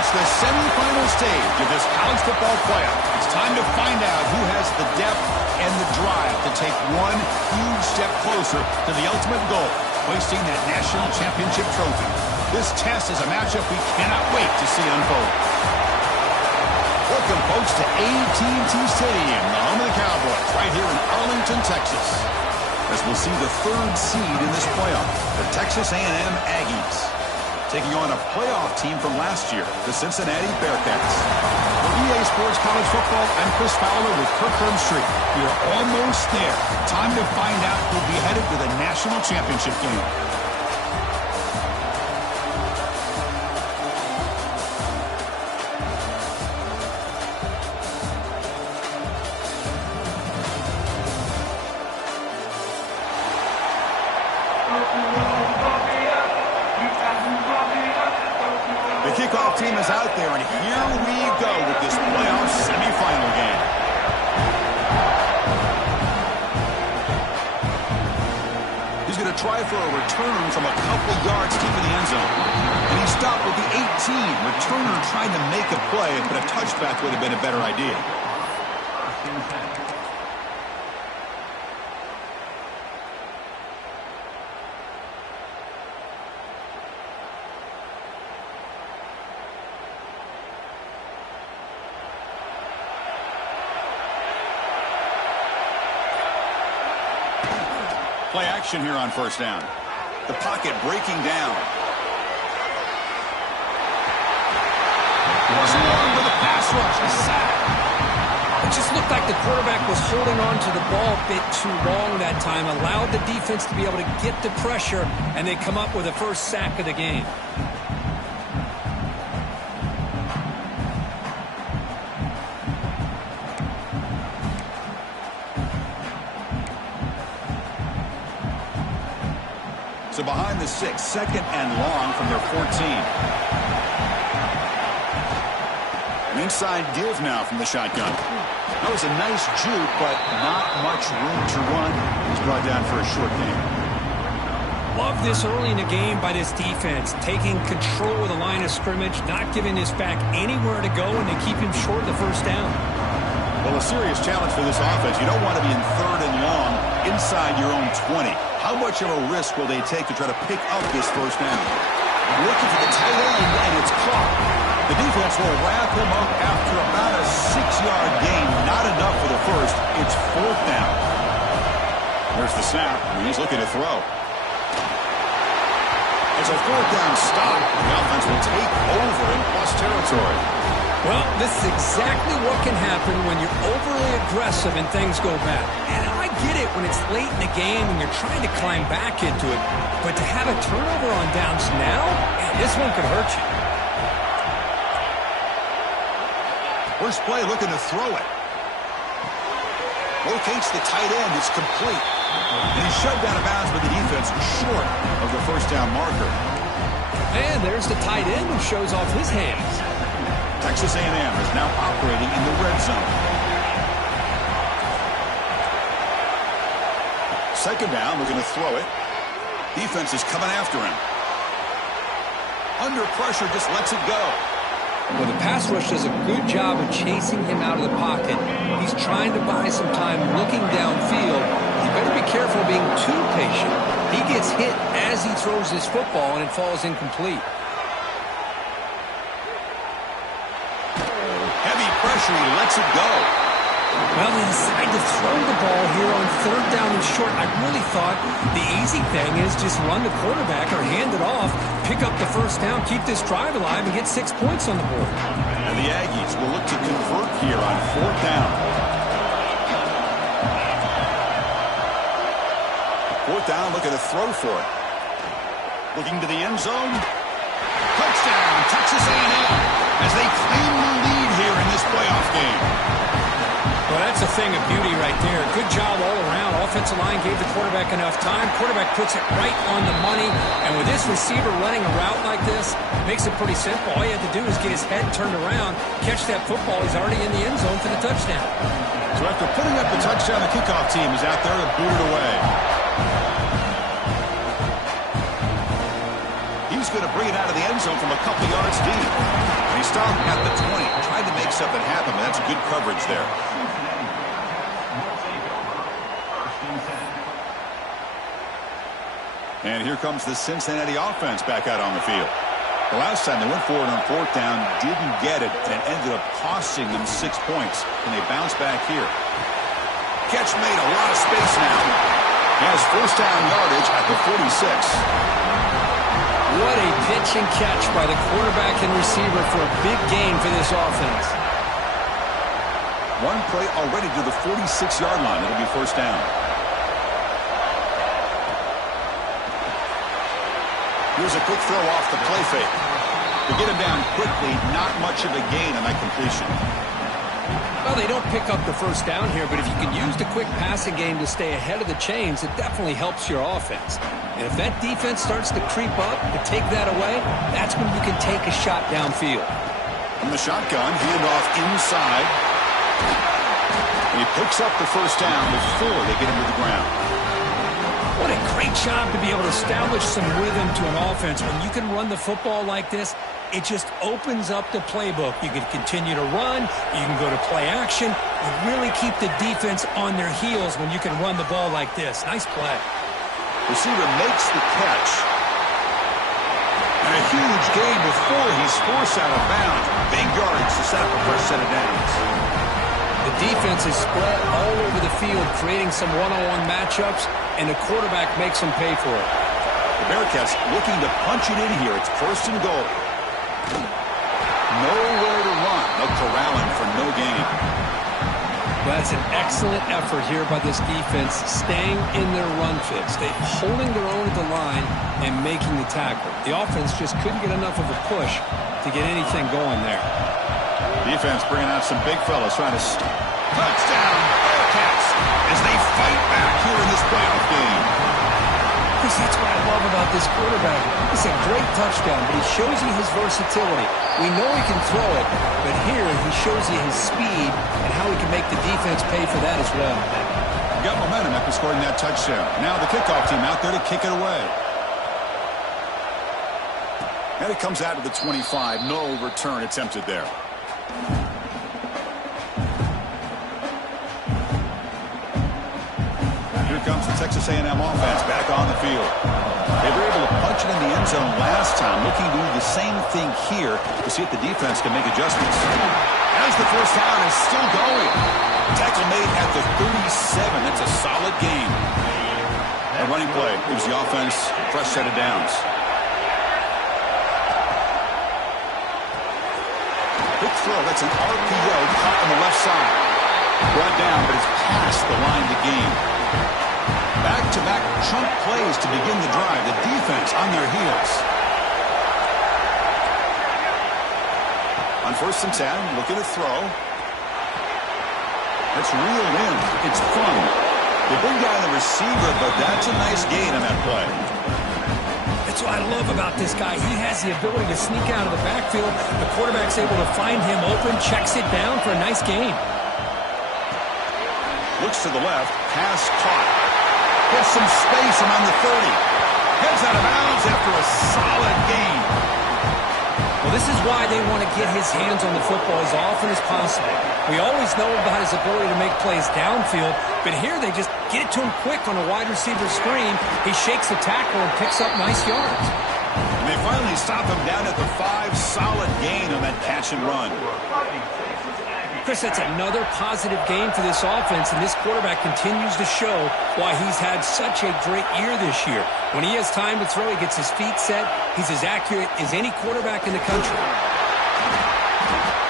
reached the semifinal stage of this college football playoff. It's time to find out who has the depth and the drive to take one huge step closer to the ultimate goal, hoisting that national championship trophy. This test is a matchup we cannot wait to see unfold. Welcome, folks, to AT&T Stadium, the home of the Cowboys, right here in Arlington, Texas, as we'll see the third seed in this playoff, the Texas A&M Aggies, taking on a playoff team from last year, the Cincinnati Bearcats. For EA Sports College Football, I'm Chris Fowler with Kirk Herbstreit. We are almost there. Time to find out who'll be headed to the national championship game. The kickoff team is out there, and here we go with this playoff semifinal game. He's going to try for a return from a couple yards deep in the end zone. And he stopped with the 18. Returner trying to make a play, but a touchback would have been a better idea. Play action here on first down. The pocket breaking down. Long to the pass rush. A sack. It just looked like the quarterback was holding on to the ball a bit too long that time, allowed the defense to be able to get the pressure, and they come up with the first sack of the game. So behind the 6, second and long from their 14. An inside give now from the shotgun. That was a nice juke, but not much room to run. He's brought down for a short game. Love this early in the game by this defense, taking control of the line of scrimmage, not giving this back anywhere to go, and they keep him short of the first down. Well, a serious challenge for this offense. You don't want to be in third and long inside your own 20. How much of a risk will they take to try to pick up this first down? Looking for the tight end, and it's caught. The defense will wrap him up after about a 6-yard gain. Not enough for the first. It's fourth down. There's the snap, and he's looking to throw. It's a fourth down stop. The offense will take over in plus territory. Well, this is exactly what can happen when you're overly aggressive and things go bad. And I get it when it's late in the game and you're trying to climb back into it. But to have a turnover on downs now, man, this one could hurt you. First play looking to throw it. Locates the tight end. It's complete. And he's shoved out of bounds by the defense short of the first down marker. And there's the tight end who shows off his hands. Texas A&M is now operating in the red zone. Second down, looking to throw it. Defense is coming after him. Under pressure, just lets it go. Well, the pass rush does a good job of chasing him out of the pocket. He's trying to buy some time looking downfield. You better be careful being too patient. He gets hit as he throws his football, and it falls incomplete. Pressure, he lets it go. Well, they decide to throw the ball here on third down and short. I really thought the easy thing is just run the quarterback or hand it off, pick up the first down, keep this drive alive, and get 6 points on the board. And the Aggies will look to convert here on fourth down. Fourth down, looking to throw for it. Looking to the end zone. Touchdown, Texas A&M, as they claim the lead here in this playoff game. Well, that's a thing of beauty right there. Good job all around. Offensive line gave the quarterback enough time. Quarterback puts it right on the money. And with this receiver running a route like this, it makes it pretty simple. All you have to do is get his head turned around, catch that football. He's already in the end zone for the touchdown. So after putting up the touchdown, the kickoff team is out there to boot it away. He's going to bring it out of the end zone from a couple yards deep. And he stopped at the 20. Tried to make something happen, but that's good coverage there. And here comes the Cincinnati offense back out on the field. The last time they went for it on fourth down, didn't get it, and it ended up costing them 6 points. And they bounce back here. Catch made, a lot of space now. Has first down yardage at the 46. What a pitch and catch by the quarterback and receiver for a big gain for this offense. One play already to the 46-yard line. It'll be first down. Here's a quick throw off the play fake. To get him down quickly, not much of a gain on that completion. Well, they don't pick up the first down here, but if you can use the quick passing game to stay ahead of the chains, it definitely helps your offense. And if that defense starts to creep up to take that away, that's when you can take a shot downfield. From the shotgun, handoff inside. And he picks up the first down before they get him to the ground. What a great job to be able to establish some rhythm to an offense. When you can run the football like this, it just opens up the playbook. You can continue to run. You can go to play action. You really keep the defense on their heels when you can run the ball like this. Nice play. Receiver makes the catch. And a huge gain before he's forced out of bounds. Big yardage to set up a fresh set of downs. The defense is spread all over the field, creating some one-on-one matchups, and the quarterback makes them pay for it. The Bearcats looking to punch it in here. It's first and goal. Nowhere to run. They'll corral him for no gain. That's an excellent effort here by this defense, staying in their run fits. They're holding their own at the line and making the tackle. The offense just couldn't get enough of a push to get anything going there. Defense bringing out some big fellas trying to touchdown Bearcats as they fight back here in this playoff game. Chris, that's what I love about this quarterback. It's a great touchdown, but he shows you his versatility. We know he can throw it, but here he shows you his speed and how he can make the defense pay for that as well. Got momentum after scoring that touchdown. Now the kickoff team out there to kick it away. And it comes out to the 25. No return attempted there. Here comes the Texas A&M offense back on the field. They were able to punch it in the end zone last time, looking to do the same thing here to see if the defense can make adjustments. As the first down is still going. Tackle made at the 37. That's a solid gain. A running play gives the offense a fresh set of downs. Quick throw. That's an RPO caught on the left side. Brought down, but it's past the line to gain. Back-to-back chunk plays to begin the drive. The defense on their heels. On first and 10, looking to throw. That's reeled in. It's fun. They bring down the receiver, but that's a nice gain on that play. That's what I love about this guy. He has the ability to sneak out of the backfield. The quarterback's able to find him open, checks it down for a nice gain. Looks to the left, pass caught. Gets some space around the 30. Heads out of bounds after a solid gain. Well, this is why they want to get his hands on the football as often as possible. We always know about his ability to make plays downfield, but here they just get it to him quick on a wide receiver screen. He shakes the tackle and picks up nice yards. And they finally stop him down at the 5. Solid gain on that catch and run. Chris, that's another positive game for this offense, and this quarterback continues to show why he's had such a great year this year. When he has time to throw, he gets his feet set. He's as accurate as any quarterback in the country.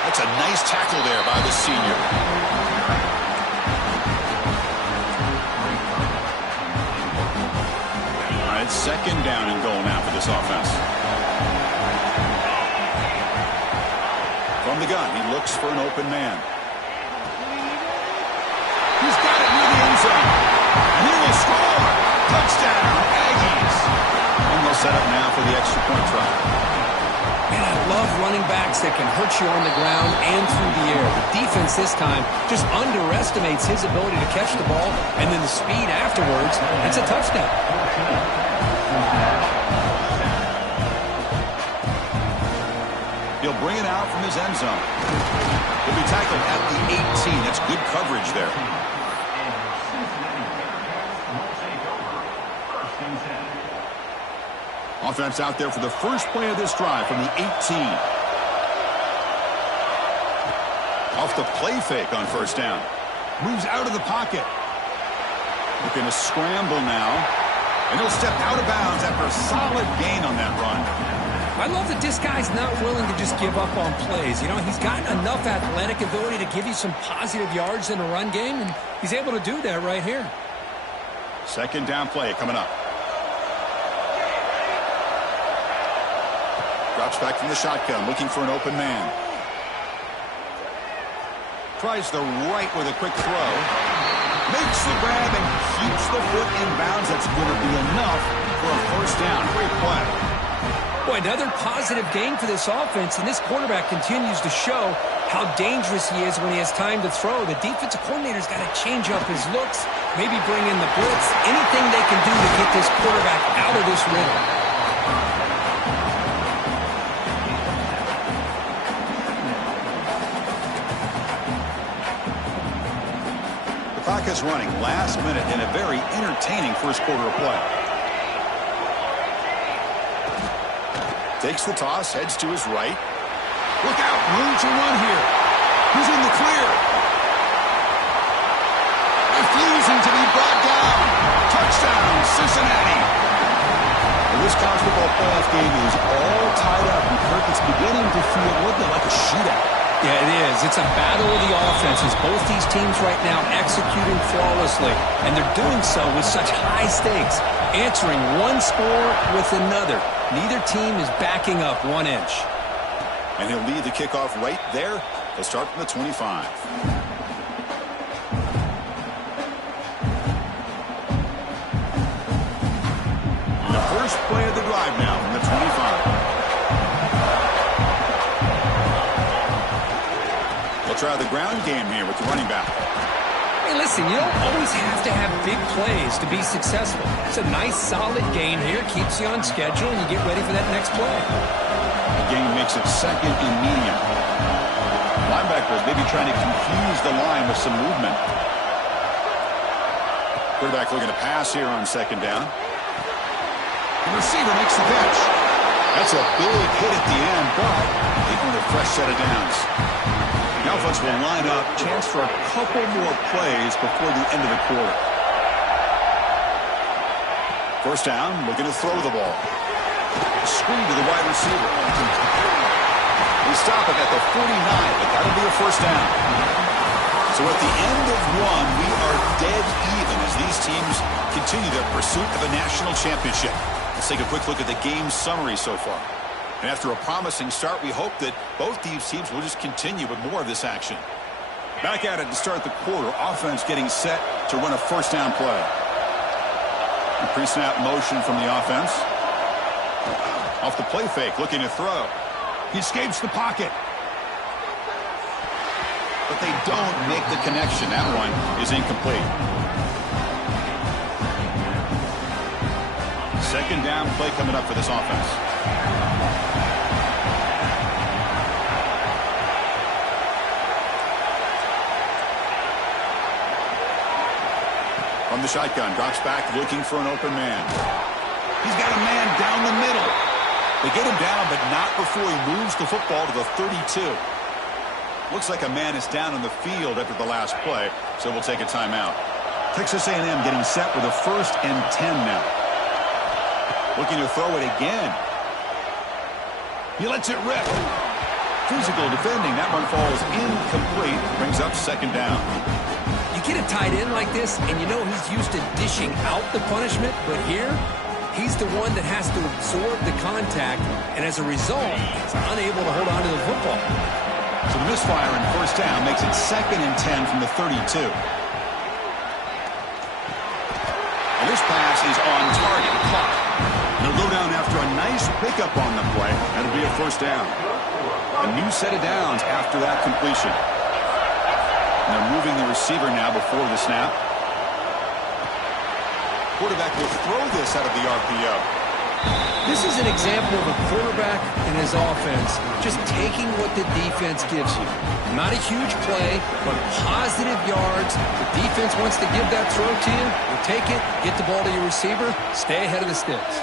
That's a nice tackle there by the senior. All right, second down and goal now for this offense. From the gun, he looks for an open man. He's got it near the end zone. And he will score. Touchdown, Aggies. And they'll set up now for the extra point try. And I love running backs that can hurt you on the ground and through the air. The defense this time just underestimates his ability to catch the ball, and then the speed afterwards. It's a touchdown. He'll bring it out from his end zone. He'll be tackled at the 18. That's good coverage there. Offense out there for the first play of this drive from the 18. Off the play fake on first down. Moves out of the pocket. Looking to scramble now. And he'll step out of bounds after a solid gain on that run. I love that this guy's not willing to just give up on plays. You know, he's got enough athletic ability to give you some positive yards in a run game, and he's able to do that right here. Second down play coming up. Drops back from the shotgun, looking for an open man. Tries the right with a quick throw. Makes the grab and keeps the foot in bounds. That's going to be enough for a first down. Great play. Boy, another positive game for this offense, and this quarterback continues to show how dangerous he is when he has time to throw. The defensive coordinator's got to change up his looks, maybe bring in the blitz, anything they can do to get this quarterback out of this rhythm. Clock is running last minute in a very entertaining first quarter of play. Takes the toss, heads to his right. Look out, room to run here. He's in the clear. Refusing to be brought down. Touchdown, Cincinnati. Well, this college football playoff game is all tied up, and Kirk, it's beginning to feel a little bit like a shootout. Yeah, it is. It's a battle of the offenses. Both these teams right now executing flawlessly, and they're doing so with such high stakes, answering one score with another. Neither team is backing up 1 inch. And he'll lead the kickoff right there. He'll start from the 25. And the first play of the drive now from the 25. Try the ground game here with the running back. Hey, listen, you don't always have to have big plays to be successful. It's a nice, solid gain here. Keeps you on schedule, and you get ready for that next play. The game makes it second and medium. Linebackers maybe trying to confuse the line with some movement. Quarterback looking to pass here on second down. The receiver makes the catch. That's a big hit at the end, but they earn a fresh set of downs. The offense will line up, chance for a couple more plays before the end of the quarter. First down, looking to throw the ball. Screen to the wide receiver. They stop it at the 49, but that'll be a first down. So at the end of one, we are dead even as these teams continue their pursuit of a national championship. Let's take a quick look at the game summary so far. And after a promising start, we hope that both these teams will just continue with more of this action. Back at it to start the quarter. Offense getting set to run a first down play. A pre-snap motion from the offense. Off the play fake, looking to throw. He escapes the pocket. But they don't make the connection. That one is incomplete. Second down play coming up for this offense. From the shotgun, drops back looking for an open man. He's got a man down the middle. They get him down, but not before he moves the football to the 32. Looks like a man is down on the field after the last play, so we'll take a timeout. Texas A&M getting set with a 1st and 10 now. Looking to throw it again. He lets it rip. Physical defending. That one falls incomplete. Brings up second down. You get a tight end like this, and you know he's used to dishing out the punishment, but here, he's the one that has to absorb the contact, and as a result, he's unable to hold on to the football. So the misfire in first down makes it 2nd and 10 from the 32. And this pass is on target. Clock. They'll go down after a nice pickup on the play. That'll be a first down. A new set of downs after that completion. And they're moving the receiver now before the snap. Quarterback will throw this out of the RPO. This is an example of a quarterback and his offense just taking what the defense gives you. Not a huge play, but positive yards. The defense wants to give that throw to you. You take it, get the ball to your receiver, stay ahead of the sticks.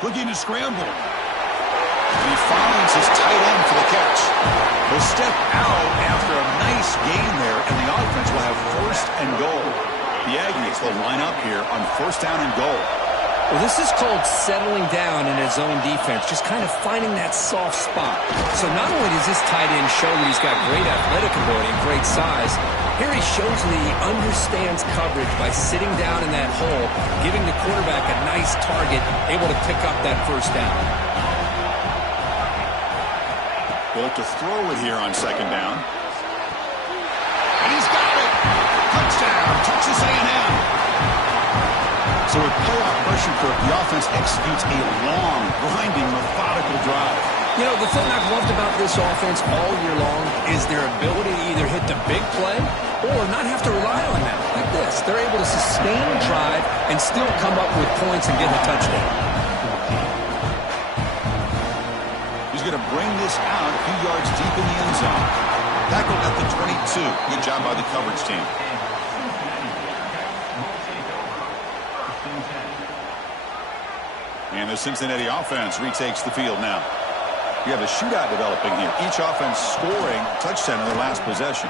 Looking to scramble. And he finds his tight end for the catch. He'll step out after a nice gain there, and the offense will have first and goal. The Aggies will line up here on first down and goal. Well, this is called settling down in his own defense, just kind of finding that soft spot. So not only does this tight end show that he's got great athletic ability and great size, here he shows that he understands coverage by sitting down in that hole, giving the quarterback a nice target, able to pick up that first down. They'll look to throw it here on second down. And he's got it! Touchdown, Texas A&M. So with playoff pressure for the offense executes a long, grinding, methodical drive. You know, the thing I've loved about this offense all year long is their ability to either hit the big play or not have to rely on that. Like this, they're able to sustain a drive and still come up with points and get a touchdown. He's going to bring this out a few yards deep in the end zone. Tackled at the 22. Good job by the coverage team. And the Cincinnati offense retakes the field now. You have a shootout developing here. Each offense scoring a touchdown in their last possession.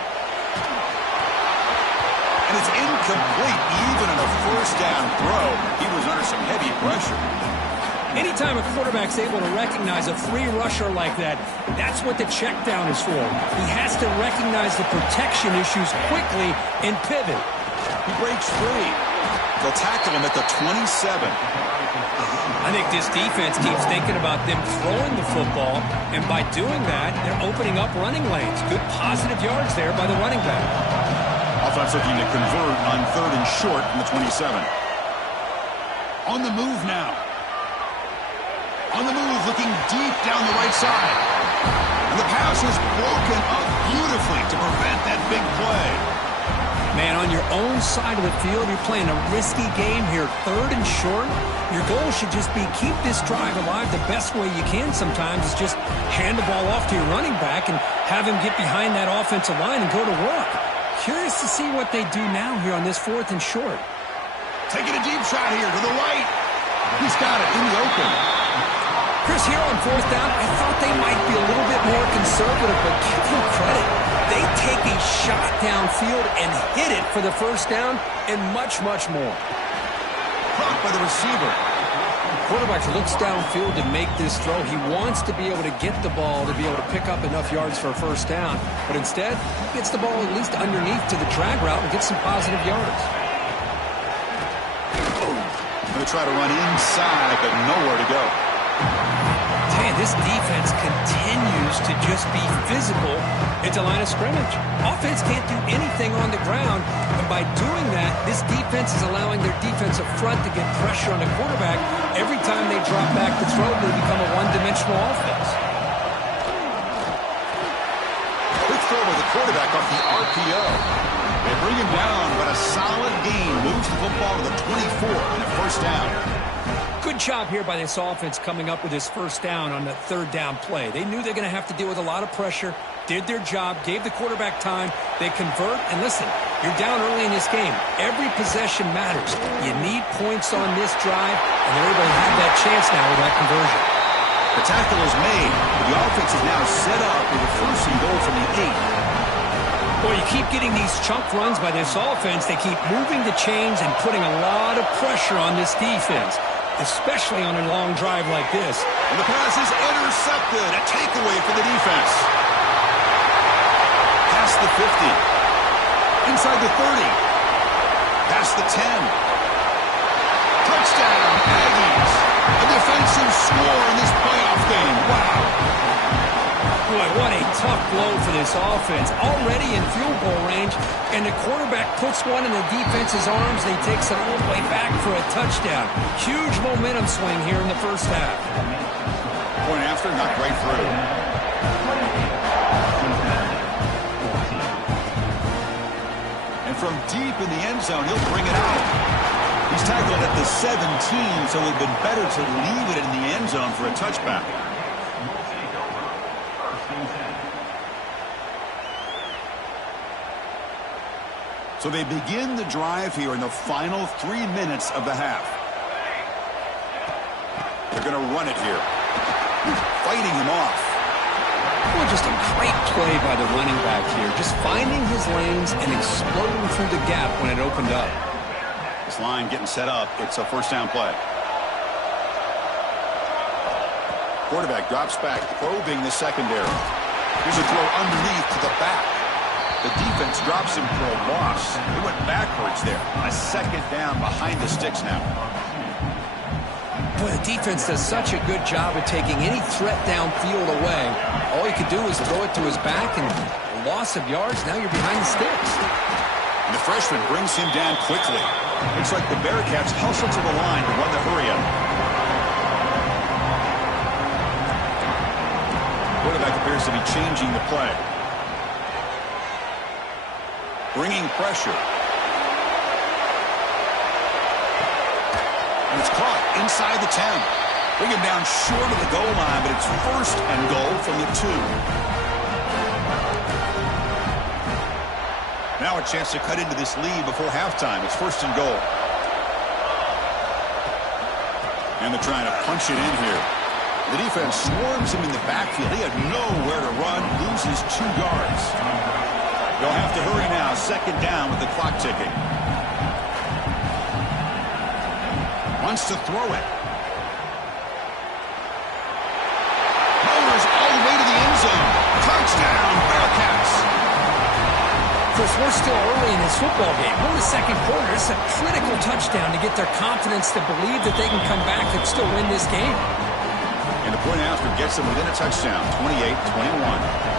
And it's incomplete. Even in a first down throw, he was under some heavy pressure. Anytime a quarterback's able to recognize a free rusher like that, that's what the check down is for. He has to recognize the protection issues quickly and pivot. He breaks free. They'll tackle him at the 27. I think this defense keeps thinking about them throwing the football, and by doing that, they're opening up running lanes. Good positive yards there by the running back. Offense looking to convert on third and short from the 27. On the move now. On the move, looking deep down the right side. And the pass is broken up beautifully to prevent that big play. Man, on your own side of the field, you're playing a risky game here. Third and short, your goal should just be keep this drive alive the best way you can sometimes is just hand the ball off to your running back and have him get behind that offensive line and go to work. Curious to see what they do now here on this fourth and short. Taking a deep shot here to the right. He's got it in the open. Chris, here on fourth down, I thought they might be a little bit more conservative, but give them credit. They take a shot downfield and hit it for the first down and much, much more. Caught by the receiver. The quarterback looks downfield to make this throw. He wants to be able to get the ball to be able to pick up enough yards for a first down. But instead, he gets the ball at least underneath to the drag route and gets some positive yards. Going to try to run inside, but nowhere to go. This defense continues to just be physical at the line of scrimmage. Offense can't do anything on the ground, and by doing that, this defense is allowing their defensive front to get pressure on the quarterback. Every time they drop back to throw, they become a one-dimensional offense. Quick throw by the quarterback off the RPO. They bring him down, but a solid gain moves the football to the 24 and a first down. Good job here by this offense coming up with this first down on the third down play. They knew they're going to have to deal with a lot of pressure, did their job, gave the quarterback time. They convert, and listen, you're down early in this game. Every possession matters. You need points on this drive, and they're able to have that chance now with that conversion. The tackle is made, but the offense is now set up with a first and goal from the 8. Boy, you keep getting these chunk runs by this offense. They keep moving the chains and putting a lot of pressure on this defense, especially on a long drive like this. And the pass is intercepted. A takeaway for the defense. Past the 50. Inside the 30. Past the 10. Touchdown, Aggies. A defensive score in this playoff game. Wow. Boy, what a tough blow for this offense. Already in field goal range, and the quarterback puts one in the defense's arms, and he takes it all the way back for a touchdown. Huge momentum swing here in the first half. Point after, not quite through. And from deep in the end zone, he'll bring it out. He He's tackled at the 17, so it would have been better to leave it in the end zone for a touchback. So they begin the drive here in the final 3 minutes of the half. They're going to run it here. Fighting him off. Well, just a great play by the running back here. Just finding his lanes and exploding through the gap when it opened up. This line getting set up. It's a first down play. Quarterback drops back, probing the secondary. Here's a throw underneath to the back. The defense drops him for a loss. He went backwards there. A second down behind the sticks now. Boy, the defense does such a good job of taking any threat downfield away. All he could do was throw it to his back, and a loss of yards, now you're behind the sticks. And the freshman brings him down quickly. Looks like the Bearcats hustle to the line to run the hurry-up. Quarterback appears to be changing the play. Bringing pressure. And it's caught inside the 10. Bring him down short of the goal line, but it's first and goal from the 2. Now a chance to cut into this lead before halftime. It's first and goal. And they're trying to punch it in here. The defense swarms him in the backfield. He had nowhere to run, loses 2 yards. They'll have to hurry now. Second down with the clock ticking. Wants to throw it. Mowers all the way to the end zone. Touchdown, Bearcats. Chris, we're still early in this football game. We're in the second quarter. It's a critical touchdown to get their confidence to believe that they can come back and still win this game. And the point after gets them within a touchdown, 28-21.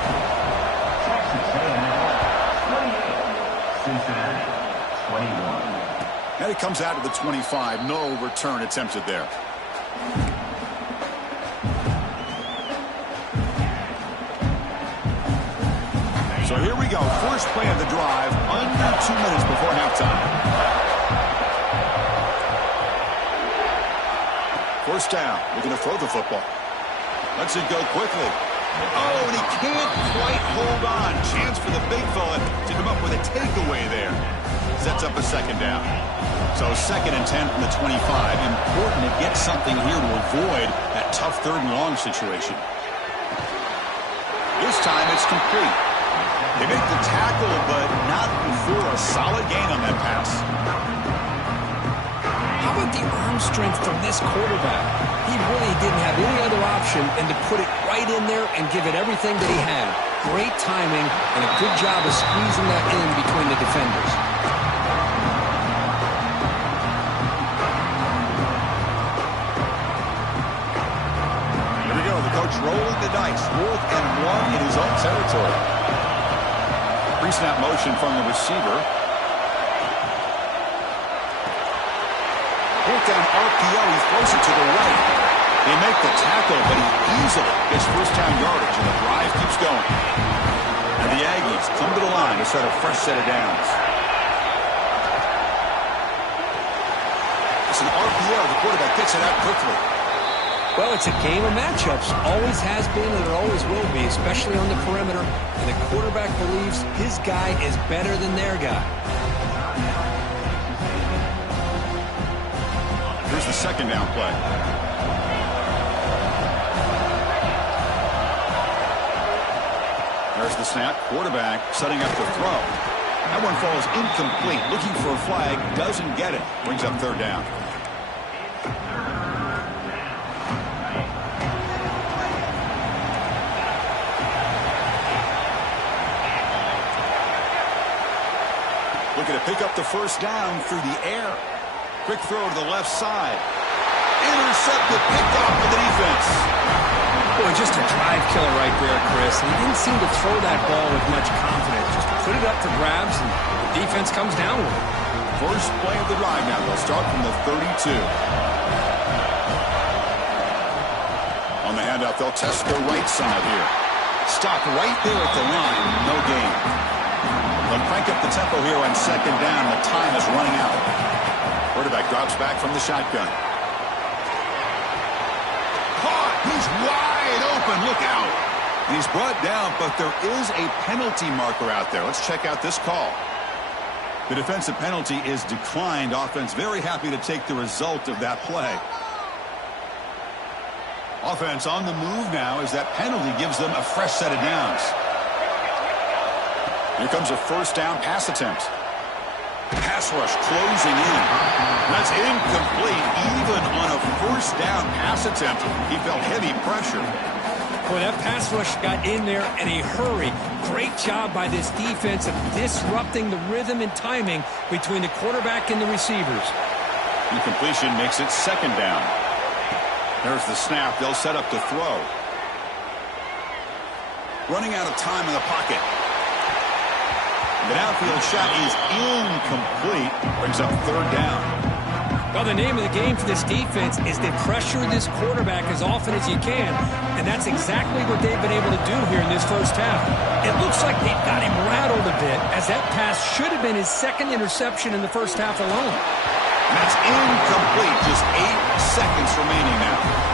And it comes out to the 25. No return attempted there. So here we go. First play of the drive. Under 2 minutes before halftime. First down. We're going to throw the football. Lets it go quickly. Oh, and he can't quite hold on. Chance for the big fella to come up with a takeaway there. Sets up a second down. So second and 10 from the 25. Important to get something here to avoid that tough third and long situation. This time it's complete. They make the tackle, but not before a solid gain on that pass. How about the arm strength from this quarterback? He really didn't have any other option than to put it right in there and give it everything that he had. Great timing and a good job of squeezing that in between the defenders. Here we go. The coach rolling the dice. 4th and 1 in his own territory. Pre-snap motion from the receiver. Fourth down RPO. He throws it to the right. They make the tackle, but he easily gets first down yardage, and the drive keeps going. And the Aggies come to the line to start a fresh set of downs. It's an RPO. The quarterback gets it out quickly. Well, it's a game of matchups. Always has been and it always will be, especially on the perimeter. And the quarterback believes his guy is better than their guy. Here's the second down play. There's the snap. Quarterback setting up the throw. That one falls incomplete. Looking for a flag. Doesn't get it. Brings up third down. Looking to pick up the first down through the air. Quick throw to the left side. Intercepted, picked off by the defense. Boy, just a drive killer right there, Chris. And he didn't seem to throw that ball with much confidence. Just put it up for grabs, and the defense comes down with it. First play of the drive now. They'll start from the 32. On the handout, they'll test the right side here. Stop right there at the line. No gain. They'll crank up the tempo here on second down. The time is running out. Quarterback drops back from the shotgun. Caught! He's wide open. Look out! And he's brought down, but there is a penalty marker out there. Let's check out this call. The defensive penalty is declined. Offense very happy to take the result of that play. Offense on the move now as that penalty gives them a fresh set of downs. Here comes a first down pass attempt. Pass rush closing in. That's incomplete. Even on a first down pass attempt, he felt heavy pressure. Boy, that pass rush got in there in a hurry. Great job by this defense of disrupting the rhythm and timing between the quarterback and the receivers. Incompletion makes it second down. There's the snap. They'll set up to throw. Running out of time in the pocket. The downfield shot is incomplete. Brings up third down. Well, the name of the game for this defense is to pressure this quarterback as often as you can, and that's exactly what they've been able to do here in this first half. It looks like they've got him rattled a bit, as that pass should have been his second interception in the first half alone. And that's incomplete. Just 8 seconds remaining now.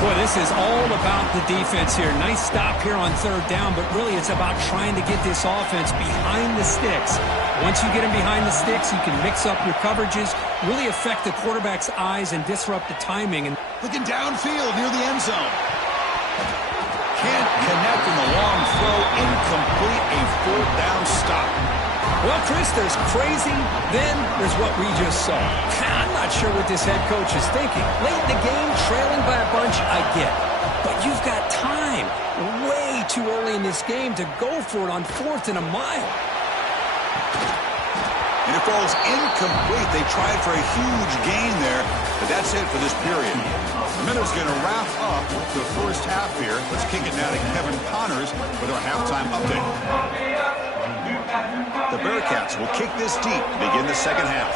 Boy, this is all about the defense here. Nice stop here on third down, but really it's about trying to get this offense behind the sticks. Once you get him behind the sticks, you can mix up your coverages, really affect the quarterback's eyes and disrupt the timing. And looking downfield near the end zone. Can't connect in the long throw. Incomplete. A fourth down stop. Well, Chris, there's crazy, then there's what we just saw. I'm not sure what this head coach is thinking. Late in the game, trailing by a bunch, I get. But you've got time, way too early in this game, to go for it on 4th and a mile. And it falls incomplete. They tried for a huge gain there, but that's it for this period. The minute's going to wrap up the first half here. Let's kick it now to Kevin Connors with our halftime update. The Bearcats will kick this deep to begin the second half.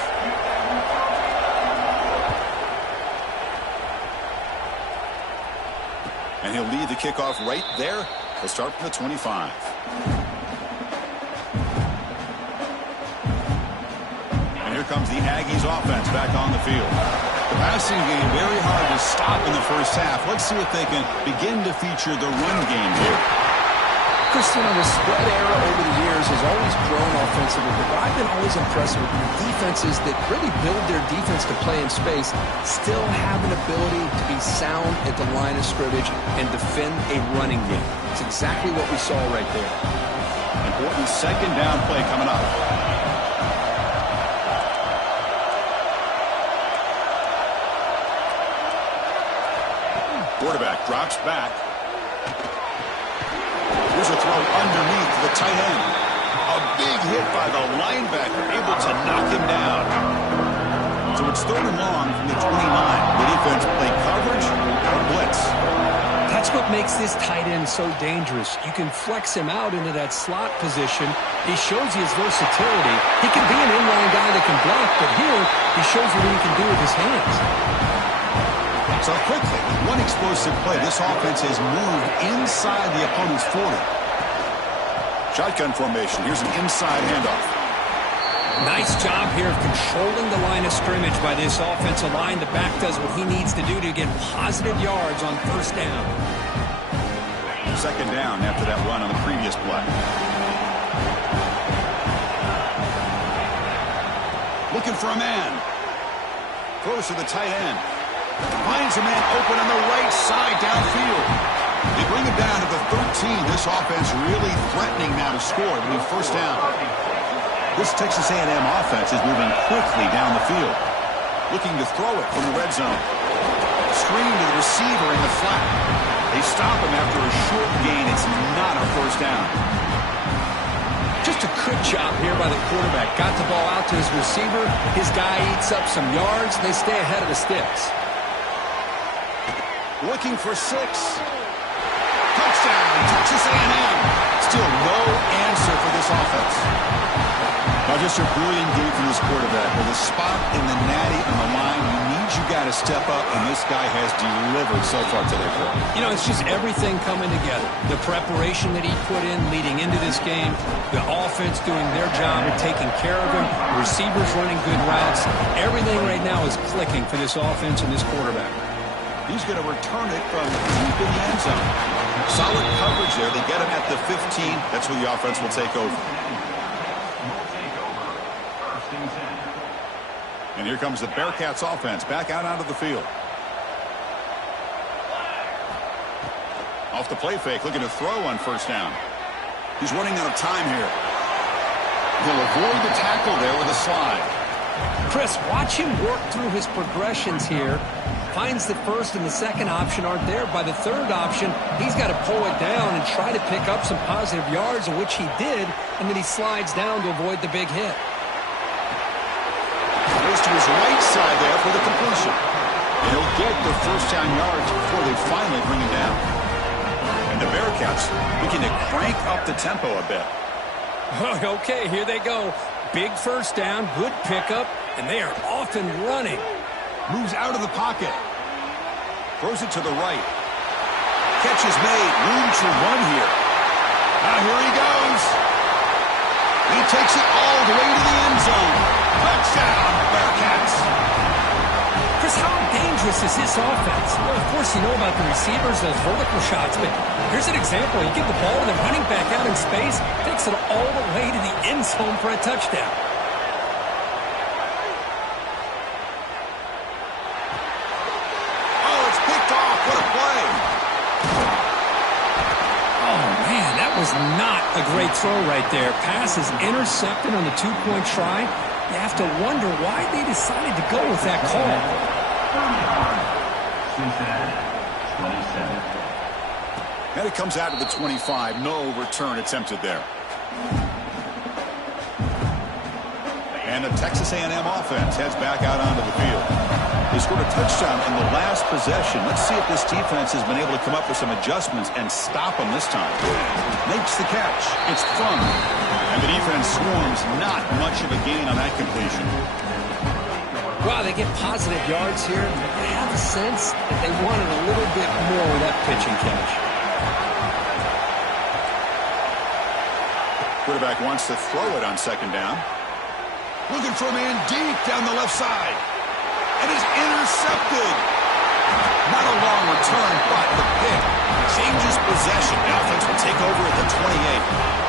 And he'll lead the kickoff right there. He'll start from the 25. And here comes the Aggies offense back on the field. The passing game very hard to stop in the first half. Let's see if they can begin to feature the run game here. Christian, the spread era over the years has always grown offensively, but I've been always impressed with defenses that really build their defense to play in space, still have an ability to be sound at the line of scrimmage and defend a running game. It's exactly what we saw right there. Important second down play coming up. Quarterback drops back. Here's a throw underneath to the tight end. A big hit by the linebacker, able to knock him down. So it's third and long from the 29. The defense play coverage or blitz. That's what makes this tight end so dangerous. You can flex him out into that slot position. He shows you his versatility. He can be an inline guy that can block, but here he shows you what he can do with his hands. So quickly, with one explosive play, this offense has moved inside the opponent's 40. Shotgun formation. Here's an inside handoff. Nice job here of controlling the line of scrimmage by this offensive line. The back does what he needs to do to get positive yards on first down. Second down after that run on the previous play. Looking for a man. Throws to the tight end. Finds a man open on the right side downfield. They bring it down to the 13. This offense really threatening now to score. It'll be first down. This Texas A&M offense is moving quickly down the field. Looking to throw it from the red zone. Screen to the receiver in the flat. They stop him after a short gain. It's not a first down. Just a quick job here by the quarterback. Got the ball out to his receiver. His guy eats up some yards. They stay ahead of the sticks. Looking for 6. Touchdown, Texas A&M. Still no answer for this offense. Now just a brilliant game from this quarterback. With a spot in the natty on the line, you need you got to step up, and this guy has delivered so far today for him. You know, it's just everything coming together. The preparation that he put in leading into this game, the offense doing their job of taking care of him, receivers running good routes. Everything right now is clicking for this offense and this quarterback. He's going to return it from deep in the end zone. Solid coverage there. They get him at the 15. That's where the offense will take over. And here comes the Bearcats offense back out onto the field. Off the play fake, looking to throw on first down. He's running out of time here. He'll avoid the tackle there with a slide. Chris, watch him work through his progressions here. Finds the first and the second option aren't there. By the third option, he's got to pull it down and try to pick up some positive yards, which he did, and then he slides down to avoid the big hit. Goes to his right side there for the completion. And he'll get the first down yards before they finally bring him down. And the Bearcats looking to crank up the tempo a bit. Okay, here they go. Big first down, good pickup, and they are off and running. Moves out of the pocket. Throws it to the right. Catch is made. Room to run here. Now here he goes. He takes it all the way to the end zone. Touchdown, Bearcats. Chris, how dangerous is this offense? Well, of course, you know about the receivers, those vertical shots, but here's an example. You give the ball to the running back out in space, takes it all the way to the end zone for a touchdown. Oh, it's picked off. What a play. Oh, man, that was not a great throw right there. Pass is intercepted on the two-point try. You have to wonder why they decided to go with that call. And it comes out to the 25. No return attempted there. And the Texas A&M offense heads back out onto the field. They scored a touchdown in the last possession. Let's see if this defense has been able to come up with some adjustments and stop them this time. Makes the catch. It's thrown. And the defense swarms. Not much of a gain on that completion. Wow, they get positive yards here. I have a sense that they wanted a little bit more with that pitch and catch. Quarterback wants to throw it on second down. Looking for a man deep down the left side. And is intercepted. Not a long return, but the pick changes possession. The offense will take over at the 28.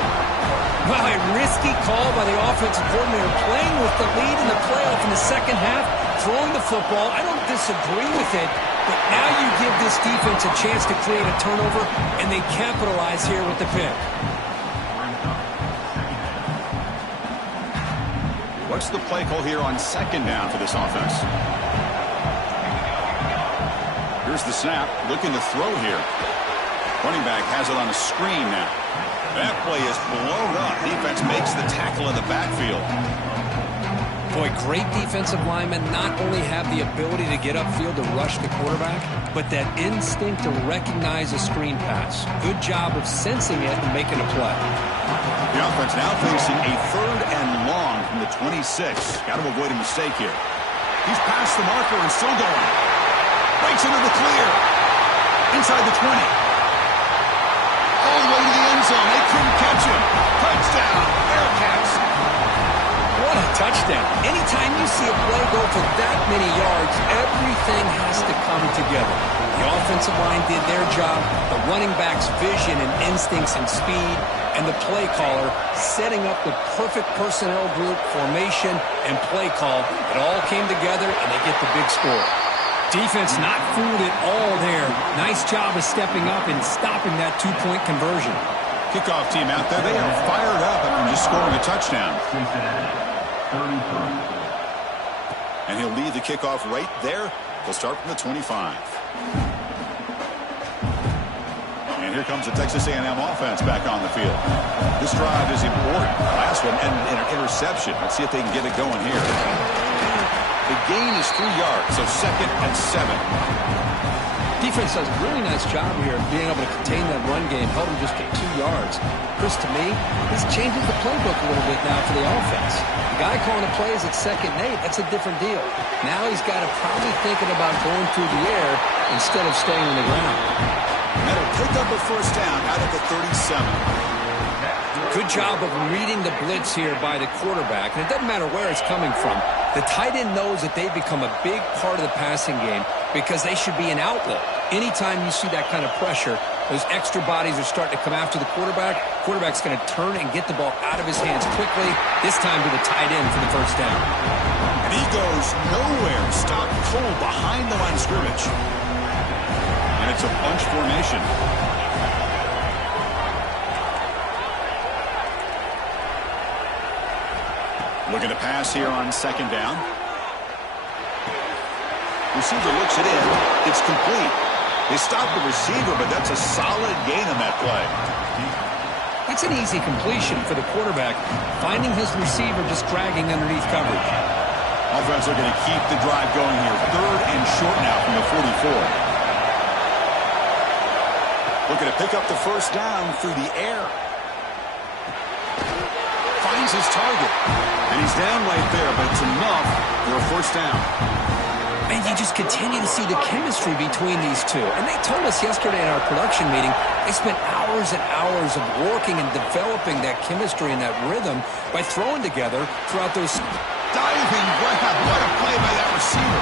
Well, a risky call by the offensive coordinator, playing with the lead in the playoff in the second half, throwing the football. I don't disagree with it, but now you give this defense a chance to create a turnover, and they capitalize here with the pick. What's the play call here on second down for this offense? Here's the snap, looking to throw here. Running back has it on a screen now. That play is blown up. Defense makes the tackle in the backfield. Boy, great defensive linemen not only have the ability to get upfield to rush the quarterback, but that instinct to recognize a screen pass. Good job of sensing it and making a play. The offense now facing a third and long from the 26. Got to avoid a mistake here. He's past the marker and still going. Breaks into the clear. Inside the 20. All the way to the end zone. They couldn't catch him. Touchdown, Bearcats. What a touchdown. Anytime you see a play go for that many yards, everything has to come together. The offensive line did their job, the running back's vision and instincts and speed, and the play caller setting up the perfect personnel group, formation, and play call. It all came together, and they get the big score. Defense not fooled at all there. Nice job of stepping up and stopping that two-point conversion. Kickoff team out there. They are fired up after just scoring a touchdown. And he'll lead the kickoff right there. He'll start from the 25. And here comes the Texas A&M offense back on the field. This drive is important. Last one ended in an interception. Let's see if they can get it going here. The gain is 3 yards, so 2nd and 7. Defense does a really nice job here of being able to contain that run game, held him just to 2 yards. Chris, to me, this changes the playbook a little bit now for the offense. The guy calling the plays at 2nd and 8, that's a different deal. Now he's got to probably thinking about going through the air instead of staying on the ground. That'll pick up a first down out of the 37. Good job of reading the blitz here by the quarterback. And it doesn't matter where it's coming from. The tight end knows that they become a big part of the passing game because they should be an outlet. Anytime you see that kind of pressure, those extra bodies are starting to come after the quarterback. Quarterback's going to turn and get the ball out of his hands quickly, this time to the tight end for the first down. And he goes nowhere. Stop cold behind the line of scrimmage. And it's a bunch formation. Looking to pass here on 2nd down. Receiver looks it in. It's complete. They stopped the receiver, but that's a solid gain on that play. That's an easy completion for the quarterback, finding his receiver just dragging underneath coverage. Offense looking to keep the drive going here. 3rd and short now from the 44. Looking to pick up the first down through the air. Finds his target. And he's down right there, but it's enough for a first down. And you just continue to see the chemistry between these two. And they told us yesterday in our production meeting, they spent hours and hours of working and developing that chemistry and that rhythm by throwing together throughout those... Diving grab. What a play by that receiver.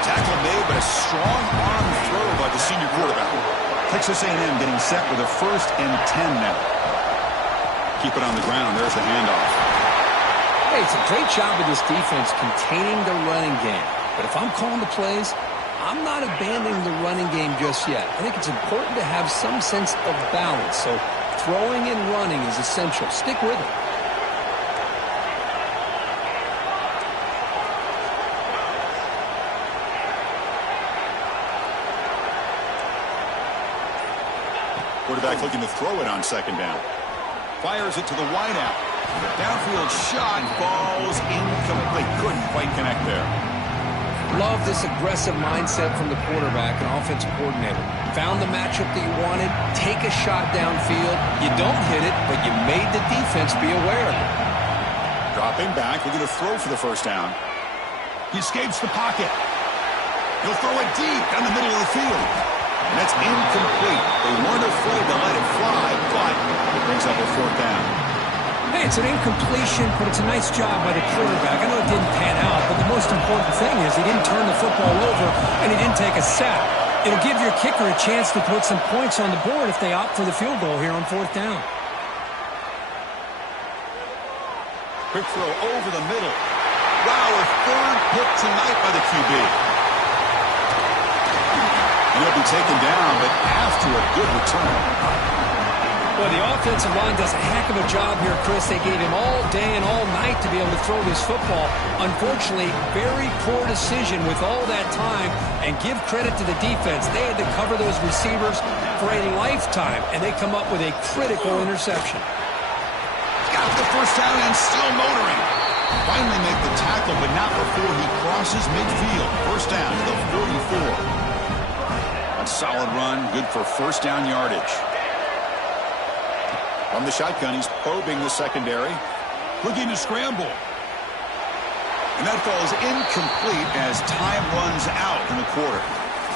Tackle made, but a strong arm throw by the senior quarterback. Texas A&M getting set with a 1st and 10 now. Keep it on the ground. There's the handoff. Hey, it's a great job of this defense containing the running game. But if I'm calling the plays, I'm not abandoning the running game just yet. I think it's important to have some sense of balance. So throwing and running is essential. Stick with it. Quarterback looking to throw it on 2nd down. Fires it to the wideout. Downfield shot falls incomplete. Couldn't quite connect there. Love this aggressive mindset from the quarterback and offensive coordinator. Found the matchup that you wanted. Take a shot downfield. You don't hit it, but you made the defense be aware of it. Dropping back, looking to throw for the first down. He escapes the pocket. He'll throw it deep down the middle of the field. And that's incomplete. They weren't afraid to let it fly, but it brings up a 4th down. Hey, it's an incompletion, but it's a nice job by the quarterback. I know it didn't pan out, but the most important thing is he didn't turn the football over and he didn't take a sack. It'll give your kicker a chance to put some points on the board if they opt for the field goal here on 4th down. Quick throw over the middle. Wow, a 3rd pick tonight by the QB. And he'll be taken down, but after a good return. Well, the offensive line does a heck of a job here, Chris. They gave him all day and all night to be able to throw this football. Unfortunately, very poor decision with all that time. And give credit to the defense. They had to cover those receivers for a lifetime, and they come up with a critical interception. Got the first down and still motoring. Finally make the tackle, but not before he crosses midfield. First down to the 44. A solid run, good for first down yardage. From the shotgun, he's probing the secondary. Looking to scramble. And that falls incomplete as time runs out in the quarter.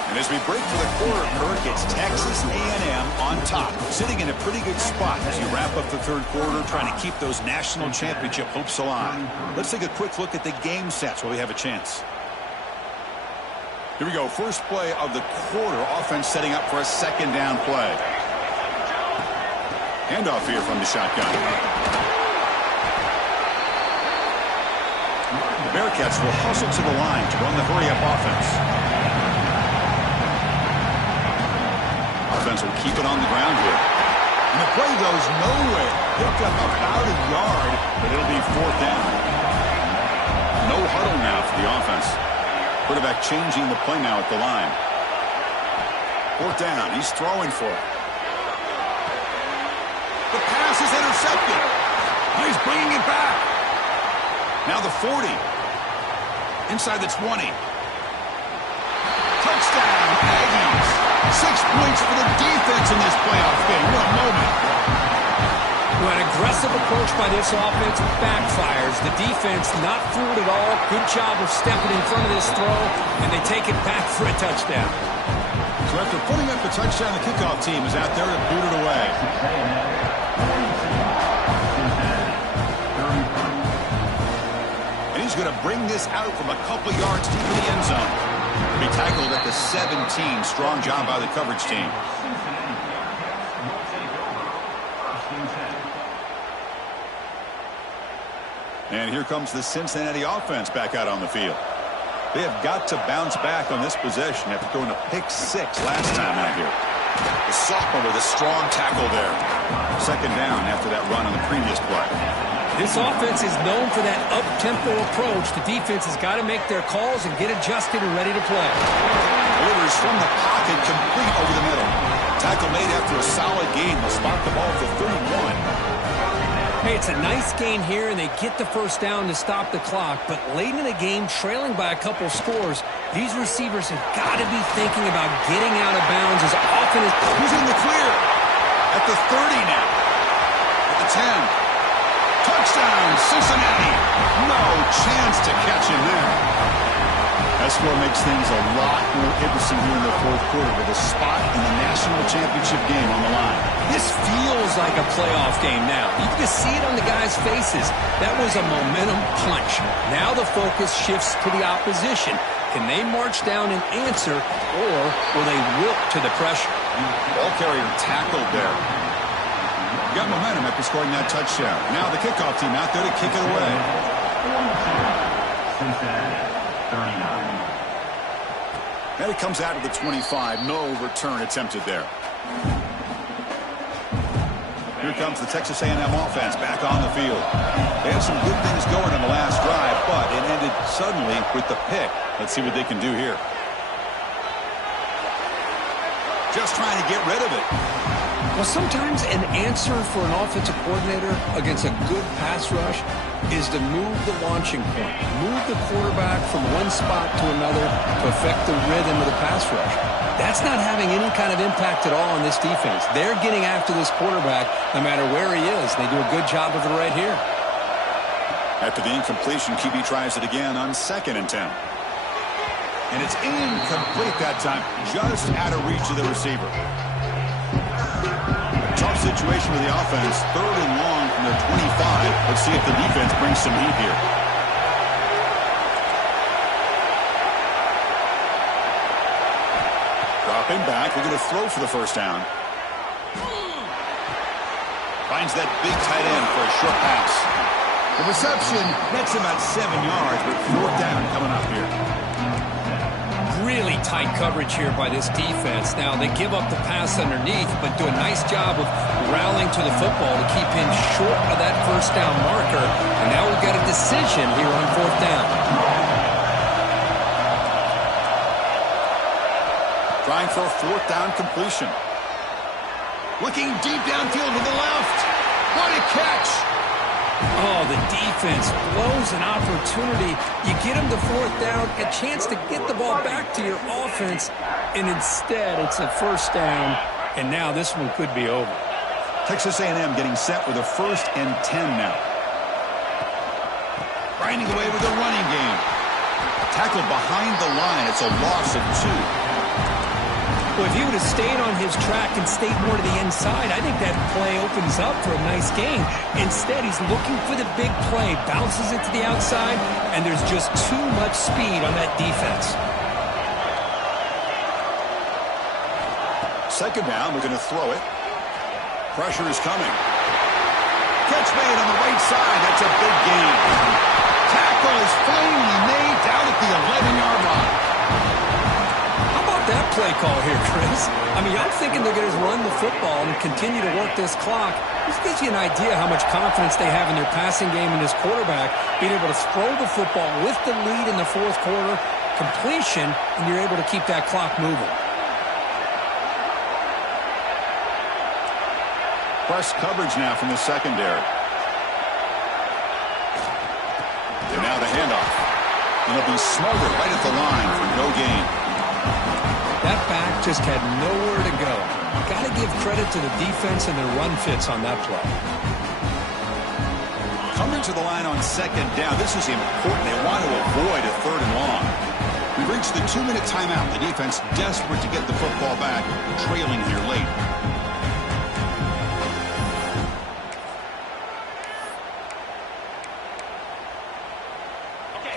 And as we break for the quarter, Kirk, it's Texas A&M on top. Sitting in a pretty good spot as you wrap up the 3rd quarter, trying to keep those national championship hopes alive. Let's take a quick look at the game sets while we have a chance. Here we go. First play of the quarter. Offense setting up for a 2nd down play. Handoff here from the shotgun. The Bearcats will hustle to the line to run the hurry-up offense. Offense will keep it on the ground here. And the play goes nowhere. Picked up about a yard, but it'll be 4th down. No huddle now for the offense. Quarterback changing the play now at the line. 4th down. He's throwing for it. The pass is intercepted. He's bringing it back. Now the 40. Inside the 20. Touchdown, Aggies. Well, an aggressive approach by this offense backfires. The defense not fooled at all. Good job of stepping in front of this throw, and they take it back for a touchdown. So after putting up the touchdown, the kickoff team is out there to boot it away. And he's going to bring this out from a couple yards deep in the end zone. He'll be tackled at the 17. Strong job by the coverage team. And here comes the Cincinnati offense back out on the field. They have got to bounce back on this possession after throwing a pick 6 last time out here. The sophomore with a strong tackle there. Second down after that run on the previous play. This offense is known for that up-tempo approach. The defense has got to make their calls and get adjusted and ready to play. Delivers from the pocket, complete over the middle. Tackle made after a solid gain. They'll spot the ball for 31. Hey, it's a nice gain here, and they get the first down to stop the clock. But late in the game, trailing by a couple scores, these receivers have got to be thinking about getting out of bounds as often as... Who's in the clear? At the 30 now. At the 10. Touchdown, Cincinnati. No chance to catch him there. That score makes things a lot more interesting here in the fourth quarter with a spot in the national championship game on the line. This feels like a playoff game now. You can just see it on the guys' faces. That was a momentum punch. Now the focus shifts to the opposition. Can they march down and answer, or will they wilt to the pressure? Ball carrier tackled there. Got momentum after scoring that touchdown. Now the kickoff team out there to kick it away. And it comes out of the 25. No return attempted there. Here comes the Texas A&M offense back on the field. They had some good things going in the last drive, but it ended suddenly with the pick. Let's see what they can do here. Just trying to get rid of it. Well, sometimes an answer for an offensive coordinator against a good pass rush is to move the launching point, move the quarterback from one spot to another to affect the rhythm of the pass rush. That's not having any kind of impact at all on this defense. They're getting after this quarterback no matter where he is. They do a good job of it right here. After the incompletion, QB tries it again on 2nd and 10. And it's incomplete that time, just out of reach of the receiver. Tough situation with the offense. 3rd and long from their 25. Let's see if the defense brings some heat here. Dropping back. We're going to throw for the first down. Finds that big tight end for a short pass. The reception nets about 7 yards, but 4th down coming up here. Really tight coverage here by this defense. Now, they give up the pass underneath, but do a nice job of rallying to the football to keep him short of that first down marker. And now we've got a decision here on 4th down. Trying for a 4th down completion. Looking deep downfield to the left. What a catch! Oh, the defense blows an opportunity. You get them to 4th down, a chance to get the ball back to your offense, and instead it's a first down, and now this one could be over. Texas A&M getting set with a 1st and 10 now. Grinding away with a running game. Tackled behind the line. It's a loss of 2. Well, if he would have stayed on his track and stayed more to the inside, I think that play opens up for a nice gain. Instead, he's looking for the big play, bounces it to the outside, and there's just too much speed on that defense. 2nd down, we're going to throw it. Pressure is coming. Catch made on the right side. That's a big gain. Tackle is finally made down at the 11-yard line. That play call here, Chris. I mean, I'm thinking they're going to run the football and continue to work this clock. This gives you an idea how much confidence they have in their passing game and this quarterback, being able to throw the football with the lead in the 4th quarter, completion, and you're able to keep that clock moving. Press coverage now from the secondary. And now the handoff. And it'll be smothered right at the line for no gain. That back just had nowhere to go. Got to give credit to the defense and their run fits on that play. Coming to the line on second down, this is important. They want to avoid a third and long. We've reached the 2-minute timeout. The defense desperate to get the football back, trailing here late.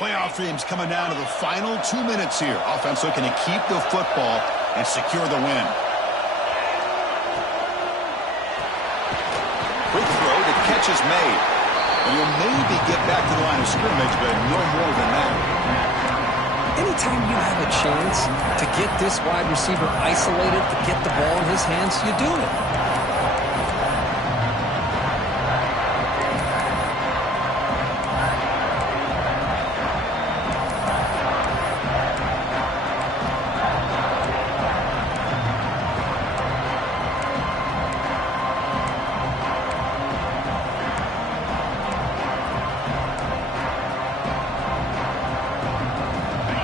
Playoff dreams coming down to the final 2 minutes here. Offense looking to keep the football and secure the win. Quick throw, the catch is made. And he'll maybe get back to the line of scrimmage, but no more than that. Anytime you have a chance to get this wide receiver isolated, to get the ball in his hands, you do it.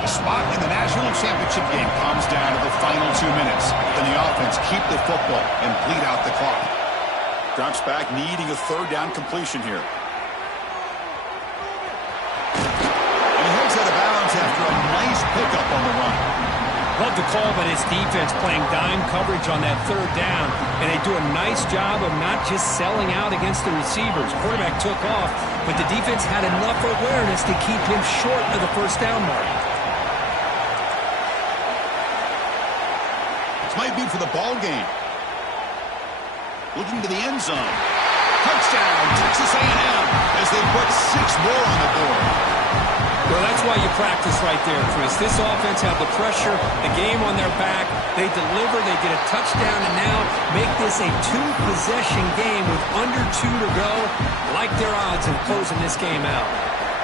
Spot in the national championship game comes down to the final 2 minutes. Then the offense keep the football and bleed out the clock. Drops back, needing a third down completion here. And he heads out of bounds after a nice pickup on the run. Love the call, but his defense playing dime coverage on that third down, and they do a nice job of not just selling out against the receivers. Quarterback took off, but the defense had enough awareness to keep him short of the first down mark. Might be for the ball game. Looking to the end zone. Touchdown, Texas A&M, as they put 6 more on the board. Well, that's why you practice right there, Chris. This offense have the pressure, the game on their back. They deliver, they get a touchdown, and now make this a 2-possession game with under 2 to go. Like their odds of closing this game out.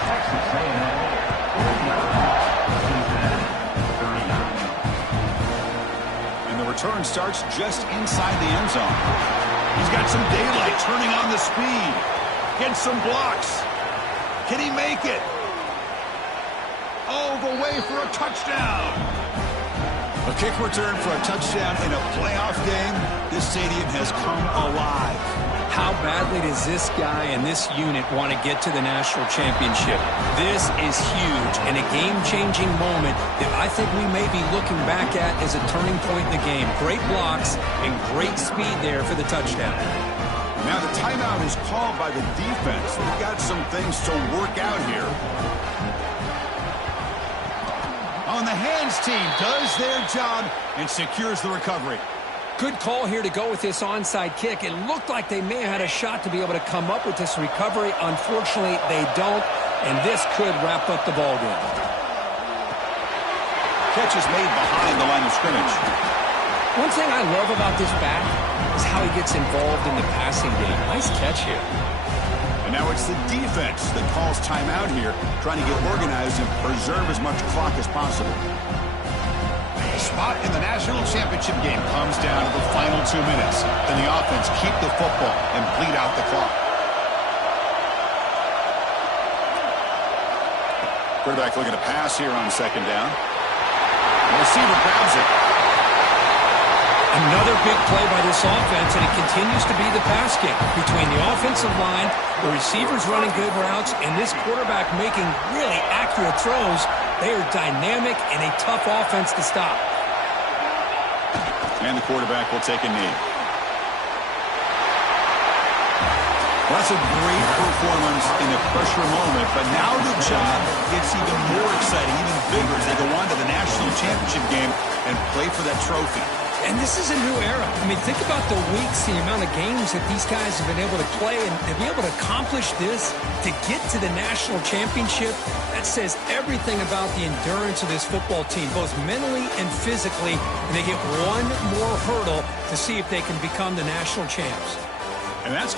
Texas A&M. Return starts just inside the end zone. He's got some daylight, turning on the speed. Gets some blocks. Can he make it? Oh, the way for a touchdown. A kick return for a touchdown in a playoff game. This stadium has come alive. How badly does this guy and this unit want to get to the national championship? This is huge and a game-changing moment that I think we may be looking back at as a turning point in the game. Great blocks and great speed there for the touchdown. Now the timeout is called by the defense. They've got some things to work out here. On the hands team does their job and secures the recovery. Good call here to go with this onside kick. It looked like they may have had a shot to be able to come up with this recovery. Unfortunately, they don't, and this could wrap up the ball game. Catch is made behind the line of scrimmage. One thing I love about this back is how he gets involved in the passing game. Nice catch here. And now it's the defense that calls timeout here, trying to get organized and preserve as much clock as possible. Spot in the national championship game comes down to the final 2 minutes. Then the offense keep the football and bleed out the clock. Quarterback looking to pass here on second down. The receiver grabs it. Another big play by this offense, and it continues to be the pass game between the offensive line, the receivers running good routes, and this quarterback making really accurate throws. They are dynamic and a tough offense to stop. And the quarterback will take a knee. Well, that's a great performance in a pressure moment, but now the job gets even more exciting, even bigger as they go on to the national championship game and play for that trophy. And this is a new era. I mean, think about the weeks, the amount of games that these guys have been able to play, and to be able to accomplish this, to get to the national championship, that says everything about the endurance of this football team, both mentally and physically, and they get one more hurdle to see if they can become the national champs. And that's